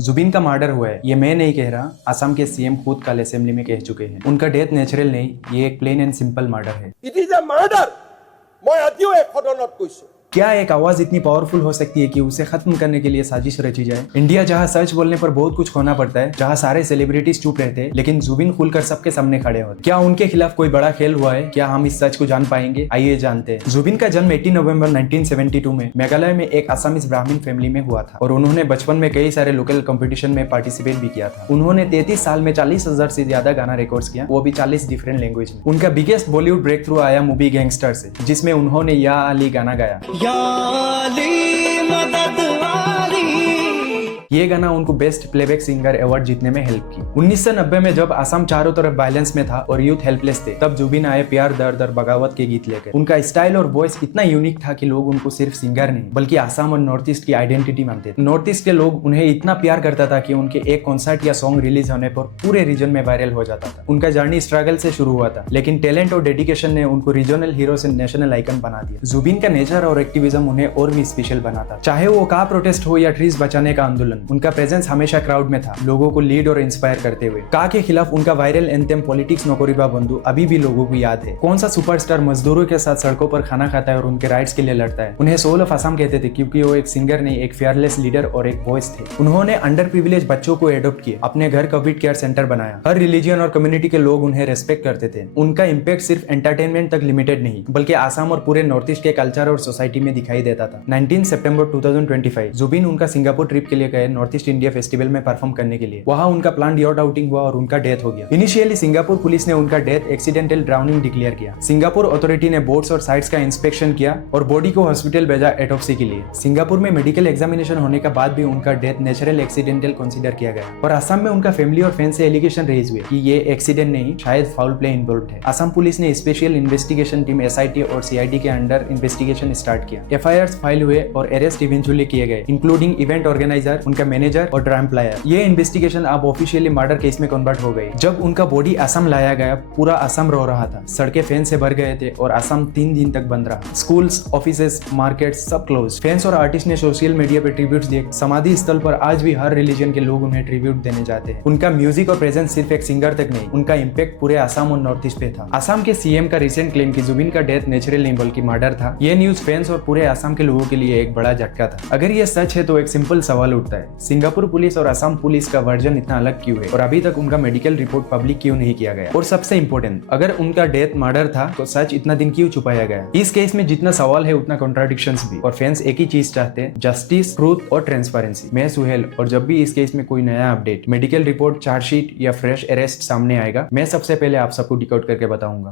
जुबिन का मर्डर हुआ है, ये मैं नहीं कह रहा, असम के सीएम खुद कल असेंबली में कह चुके हैं। उनका डेथ नेचुरल नहीं, ये एक प्लेन एंड सिंपल मर्डर है। It is a murder. মই আজিও এক সদনত কৈছো। क्या एक आवाज इतनी पावरफुल हो सकती है कि उसे खत्म करने के लिए साजिश रची जाए? इंडिया जहां सच बोलने पर बहुत कुछ खोना पड़ता है, जहां सारे सेलिब्रिटीज चुप रहते हैं, लेकिन जुबिन खुलकर सबके सामने खड़े होते। क्या उनके खिलाफ कोई बड़ा खेल हुआ है? क्या हम इस सच को जान पाएंगे? आइए जानते हैं। जुबिन का जन्म 18 नवंबर 1972 में मेघालय में एक असमीज ब्राह्मण फैमिली में हुआ था और उन्होंने बचपन में कई सारे लोकल कंपटीशन में पार्टिसिपेट भी किया था। उन्होंने 33 साल में 40,000 से ज्यादा गाना रिकॉर्ड्स किया, वो भी 40 डिफरेंट लैंग्वेज में। उनका बिगेस्ट बॉलीवुड ब्रेक थ्रू आया मूवी गैंगस्टर से, जिसमें उन्होंने या अली गाना गाया। ये गाना उनको बेस्ट प्लेबैक सिंगर अवार्ड जीतने में हेल्प की। 1990 में जब असम चारों तरफ वायलेंस में था और यूथ हेल्पलेस थे, तब जुबिन आए प्यार दर्द और बगावत के गीत लेकर। उनका स्टाइल और वॉइस इतना यूनिक था कि लोग उनको सिर्फ सिंगर नहीं बल्कि असम और नॉर्थ ईस्ट की आइडेंटिटी मानते थे। नॉर्थ ईस्ट के लोग उन्हें इतना प्यार करता था कि उनके एक कॉन्सर्ट या सॉन्ग रिलीज होने पर पूरे रीजन में वायरल हो जाता था। उनका जर्नी स्ट्रगल से शुरू हुआ था, लेकिन टैलेंट और डेडिकेशन ने उनको रीजनल हीरो से नेशनल आइकन बना दिया। जुबिन का नेचर और एक्टिविज्म उन्हें और भी स्पेशल बनाता, चाहे वो कार प्रोटेस्ट हो या ट्रीज बचाने का आंदोलन। उनका प्रेजेंस हमेशा क्राउड में था, लोगों को लीड और इंस्पायर करते हुए। का के खिलाफ उनका वायरल एंथेम पॉलिटिक्स नौकरीबा बंधु अभी भी लोगों को याद है। कौन सा सुपरस्टार मजदूरों के साथ सड़कों पर खाना खाता है और उनके राइट्स के लिए लड़ता है? उन्हें सोल ऑफ असम कहते थे क्योंकि वो एक सिंगर नहीं, एक फेयरलेस लीडर और एक वॉइस थे। उन्होंने अंडर प्रिविलेज बच्चों को एडॉप्ट किए, अपने घर कोविड केयर सेंटर बनाया। हर रिलीजन और कम्युनिटी के लोग उन्हें रेस्पेक्ट करते थे। उनका इम्पैक्ट सिर्फ एंटरटेनमेंट तक लिमिटेड नहीं, बल्कि आसाम और पूरे नॉर्थ ईस्ट के कल्चर और सोसाइटी में दिखाई देता था। 19 सितंबर 2025 जुबिन उनका सिंगापुर ट्रिप के लिए गए नॉर्थ ईस्ट इंडिया फेस्टिवल में परफॉर्म करने के लिए। वहां उनका प्लान याट आउटिंग हुआ और उनका डेथ हो गया। इनिशियली सिंगापुर पुलिस ने उनका डेथ एक्सीडेंटल ड्राउनिंग डिक्लेयर किया। सिंगापुर अथॉरिटी ने बोट्स और साइट्स का इंस्पेक्शन किया और बॉडी को हॉस्पिटल भेजा एटोप्सी के लिए। सिंगापुर में मेडिकल एग्जामिनेशन होने के बाद भी उनका डेथ नेचुरल एक्सीडेंटल कंसीडर किया गया और असम में उनका फैमिली और फ्रेंड्स से एलिगेशन रेज हुए कि ये एक्सीडेंट नहीं, शायद फाउल प्ले इन्वॉल्व्ड है। असम पुलिस ने स्पेशल इन्वेस्टिगेशन टीम SIT और CID के अंडर इन्वेस्टिगेशन स्टार्ट किया। FIRs फाइल हुए और अरेस्ट इवेंचुअली किए गए, इंक्लूडिंग इवेंट ऑर्गेनाइजर, उनका मैनेजर और ड्रम प्लेयर। ये इन्वेस्टिगेशन अब ऑफिशियली मर्डर केस में कन्वर्ट हो गई। जब उनका बॉडी असम लाया गया, पूरा असम रो रहा था, सड़कें फैन से भर गए थे और असम 3 दिन तक बंद रहा। स्कूल्स, ऑफिसेस, मार्केट सब क्लोज। फैंस और आर्टिस्ट ने सोशल मीडिया पे ट्रिब्यूट्स दिए। समाधि स्थल पर आज भी हर रिलीजन के लोग उन्हें ट्रिब्यूट देने जाते हैं। उनका म्यूजिक और प्रेजेंस सिर्फ एक सिंगर तक नहीं, उनका इम्पैक्ट पूरे असम और नॉर्थ ईस्ट पे था। असम के CM का रिसेंट क्लेम कि जुबिन का डेथ नेचुरल नहीं बल्कि मर्डर था, ये न्यूज फैंस और पूरे असम के लोगों के लिए एक बड़ा झटका था। अगर ये सच है तो एक सिंपल सवाल उठता है, सिंगापुर पुलिस और असम पुलिस का वर्जन इतना अलग क्यों है और अभी तक उनका मेडिकल रिपोर्ट पब्लिक क्यों नहीं किया गया? और सबसे इंपॉर्टेंट, अगर उनका डेथ मर्डर था तो सच इतना दिन क्यों छुपाया गया? इस केस में जितना सवाल है उतना कॉन्ट्राडिक्शंस भी, और फैंस एक ही चीज चाहते हैं, जस्टिस, ट्रूथ और ट्रांसपेरेंसी। मैं सुहेल, और जब भी इस केस में कोई नया अपडेट, मेडिकल रिपोर्ट, चार्जशीट या फ्रेश अरेस्ट सामने आएगा, मैं सबसे पहले आप सबको डिकोड करके बताऊंगा।